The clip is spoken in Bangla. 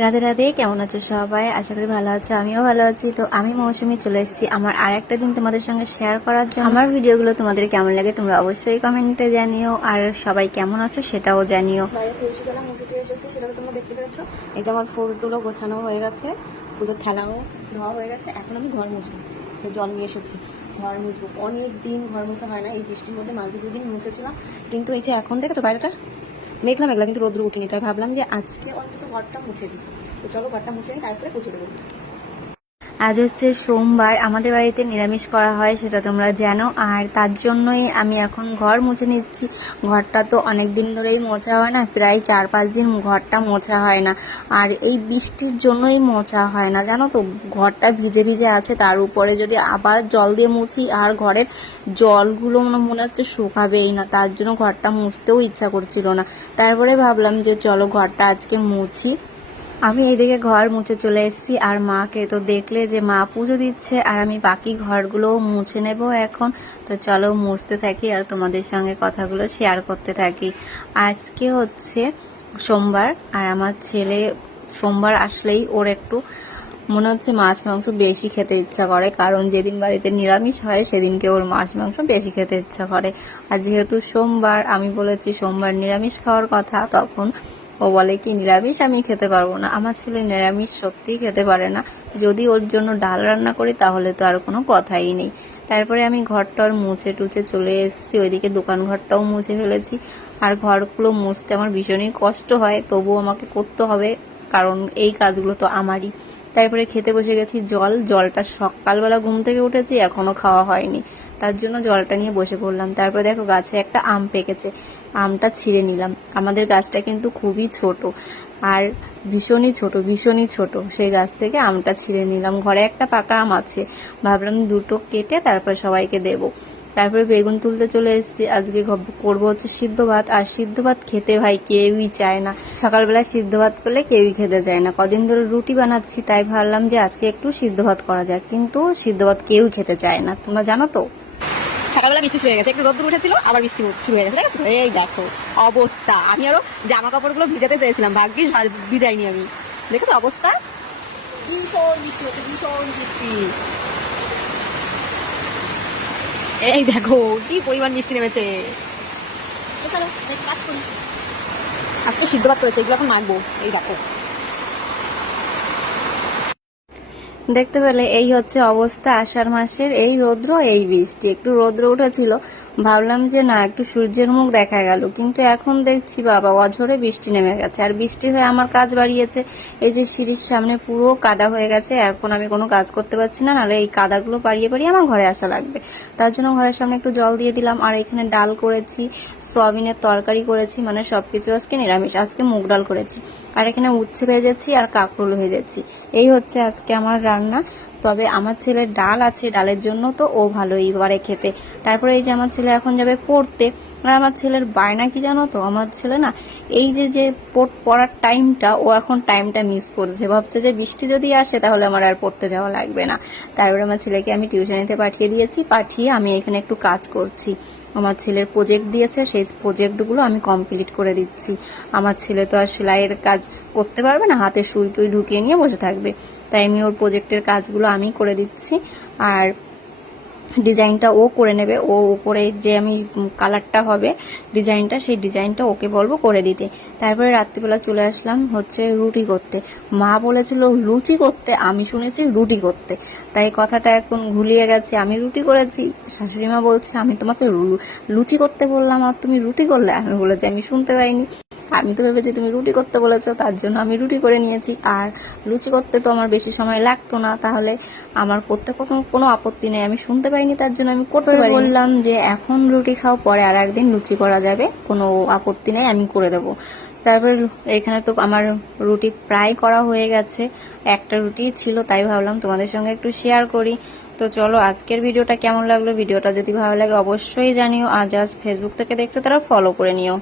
রাধে রাধে, কেমন আছো সবাই? আশা করি ভালো আছো, আমিও ভালো আছি। তো আমি মৌসুমী চলে এসেছি আমার আর একটা দিন তোমাদের সঙ্গে শেয়ার করার জন্য। আমার ভিডিওগুলো তোমাদের কেমন লাগে তোমরা অবশ্যই কমেন্টে জানিও, আর সবাই কেমন আছো সেটাও জানিও। বাইরে তুলসীতলা মুছে এসেছে, সেটা তো তোমরা দেখতে পেরেছো। এই যে আমার ফুলগুলো গোছানো হয়ে গেছে, পুজোর থালাও ধোয়া হয়ে গেছে। এখন আমি ঘর মুছবো, জল নিয়ে এসেছি, ঘর মুছবো। অনেক দিন ঘর মোছা হয় না, এই বৃষ্টির মধ্যে মাঝে দুদিন মুছেছিলাম, কিন্তু এই যে এখন দেখেছো বাইরেটা মেঘলা মেঘলা, কিন্তু রোদ্র উঠিনি। তাই ভাবলাম যে আজকে অন্তত ঘরটা মুছে দিই। তো চলো ঘরটা মুছে নিই, তারপরে পুজো দেবো। আজ হচ্ছে সোমবার, আমাদের বাড়িতে নিরামিষ করা হয় সেটা তোমরা জানো, আর তার জন্যই আমি এখন ঘর মুছে নিচ্ছি। ঘরটা তো অনেক দিন ধরেই মোছা হয় না, প্রায় 4-5 দিন ঘরটা মোছা হয় না, আর এই বৃষ্টির জন্যই মোছা হয় না জানো তো। ঘরটা ভিজে ভিজে আছে, তার উপরে যদি আবার জল দিয়ে মুছি আর ঘরের জলগুলো মনে হচ্ছে শুকাবেই না, তার জন্য ঘরটা মুছতেও ইচ্ছা করছিল না। তারপরে ভাবলাম যে চলো ঘরটা আজকে মুছি। আমি এইদিকে ঘর মুছে চলে এসেছি, আর মাকে তো দেখলে যে মা পুজো দিচ্ছে, আর আমি বাকি ঘরগুলোও মুছে নেব এখন। তো চলো মুছতে থাকি আর তোমাদের সঙ্গে কথাগুলো শেয়ার করতে থাকি। আজকে হচ্ছে সোমবার, আর আমার ছেলে সোমবার আসলেই ওর একটু মনে হচ্ছে মাছ মাংস বেশি খেতে ইচ্ছা করে, কারণ যেদিন বাড়িতে নিরামিষ হয় সেদিনকে ওর মাছ মাংস বেশি খেতে ইচ্ছা করে। আর যেহেতু সোমবার, আমি বলেছি সোমবার নিরামিষ খাওয়ার কথা, তখন ও বলে কি নিরামিষ আমি খেতে পারবো না। আমার ছেলে নিরামিষ সত্যিই খেতে পারে না, যদি ওর জন্য ডাল রান্না করি তাহলে তো আর কোনো কথাই নেই। তারপরে আমি ঘরটার মুছে টুছে চলে এসেছি, ওইদিকে দোকান ঘরটাও মুছে ফেলেছি। আর ঘরগুলো মুছতে আমার ভীষণই কষ্ট হয়, তবুও আমাকে করতে হবে, কারণ এই কাজগুলো তো আমারই। তারপরে খেতে বসে গেছি। জলটা সকালবেলা ঘুম থেকে উঠেছি, এখনো খাওয়া হয়নি, তার জন্য জলটা নিয়ে বসে পড়লাম। তারপরে দেখো গাছে একটা আম পেকেছে, আমটা ছিঁড়ে নিলাম। আমাদের গাছটা কিন্তু খুবই ছোট, আর ভীষণই ছোট। সেই গাছ থেকে আমটা ছিঁড়ে নিলাম। ঘরে একটা পাকা আম আছে, ভাবলাম দুটো কেটে তারপর সবাইকে দেবো। তারপরে বেগুন তুলতে চলে এসেছি। আজকে করবো হচ্ছে সিদ্ধ ভাত, আর সিদ্ধ ভাত খেতে ভাই কেউই চায় না। সকালবেলা সিদ্ধ ভাত করলে কেউই খেতে চায় না। কদিন ধরে রুটি বানাচ্ছি, তাই ভাবলাম যে আজকে একটু সিদ্ধ ভাত করা যায়, কিন্তু সিদ্ধ ভাত কেউই খেতে চায় না, তোমরা জানো তো। সকালবেলা বৃষ্টি শুরু হয়ে গেছে, একটু রোদ্দুর উঠেছিল, আবার বৃষ্টি শুরু হয়ে গেছে, দেখেছো? এই দেখো অবস্থা। আমি আরো জামা কাপড়গুলো ভিজাতে চেয়েছিলাম, ভাগ্যিস ভিজাইনি আমি। দেখেছো অবস্থা, ভীষণ বৃষ্টি হচ্ছে, ভীষণ বৃষ্টি। এই দেখো কি পরিমাণ মিষ্টি নেমেছে। চলো কাজ করি। আজকে সিদ্ধ ভাত করেছে, এগুলো এখন মাখবো। এই দেখো দেখতে পেলে এই হচ্ছে অবস্থা আষাঢ় মাসের, এই রৌদ্র এই বৃষ্টি। একটু রৌদ্র উঠেছিল, ভাবলাম যে না একটু সূর্যের মুখ দেখা গেল, কিন্তু এখন দেখছি বাবা অঝরে বৃষ্টি নেমে গেছে। আর বৃষ্টি হয়ে আমার কাজ বাড়িয়েছে। এই যে সিঁড়ির সামনে পুরো কাদা হয়ে গেছে, এখন আমি কোনো কাজ করতে পারছি না, নাহলে এই কাদাগুলো পাড়িয়ে পাড়িয়ে আমার ঘরে আসা লাগবে। তার জন্য ঘরের সামনে একটু জল দিয়ে দিলাম। আর এখানে ডাল করেছি, সয়াবিনের তরকারি করেছি, মানে সবকিছু আজকে নিরামিষ। আজকে মুগ ডাল করেছি, আর এখানে উচ্ছে ভেজেছি আর কাঁকরোল ভেজেছি। এই হচ্ছে আজকে আমার রান্না। তবে আমার ছেলের ডাল আছে, ডালের জন্য তো ও ভালোই পারে খেতে। তারপরে এই যে আমার ছেলে এখন যাবে পড়তে, আর আমার ছেলের বায়না কি জানো তো, আমার ছেলে না এই যে পড়ার টাইমটা, ও এখন টাইমটা মিস করছে, ভাবছে যে বৃষ্টি যদি আসে তাহলে আমার আর পড়তে যাওয়া লাগবে না। তারপরে আমার ছেলেকে আমি টিউশনিতে পাঠিয়ে দিয়েছি, পাঠিয়ে আমি এখানে একটু কাজ করছি। আমার ছেলের প্রজেক্ট দিয়েছে, সেই প্রজেক্টগুলো আমি কমপ্লিট করে দিচ্ছি। আমার ছেলে তো আর সেলাইয়ের কাজ করতে পারবে না, হাতে সুই টুই ঢুকিয়ে নিয়ে বসে থাকবে, তাই আমি ওর প্রজেক্টের কাজগুলো আমি করে দিচ্ছি। আর ডিজাইনটা ও করে নেবে, ও উপরে যে আমি কালারটা হবে ডিজাইনটা, সেই ডিজাইনটা ওকে বলবো করে দিতে। তারপরে রাত্রিবেলা চলে আসলাম হচ্ছে রুটি করতে। মা বলেছিল লুচি করতে, আমি শুনেছি রুটি করতে, তাই কথাটা এখন ঘুলিয়ে গেছে। আমি রুটি করেছি, শাশুড়ি মা বলছে আমি তোমাকে লুচি করতে বললাম আর তুমি রুটি করলে। আমি বলেছি আমি শুনতে পাইনি, আমি তো ভেবেছি তুমি রুটি করতে বলেছো, তার জন্য আমি রুটি করে নিয়েছি। আর লুচি করতে তো আমার বেশি সময় লাগতো না, তাহলে আমার করতে কোনো আপত্তি নেই, আমি শুনতে পাইনি তার জন্য আমি করতে পারি। বললাম যে এখন রুটি খাও, পরে আর একদিন লুচি করা যাবে, কোনো আপত্তি নেই, আমি করে দেবো। তারপরে এখানে তো আমার রুটি প্রায় করা হয়ে গেছে, একটা রুটি ছিল, তাই ভাবলাম তোমাদের সঙ্গে একটু শেয়ার করি। তো চলো আজকের ভিডিওটা কেমন লাগলো, ভিডিওটা যদি ভালো লাগে অবশ্যই জানিও। আর যারা ফেসবুক থেকে দেখছো তারা ফলো করে নিও।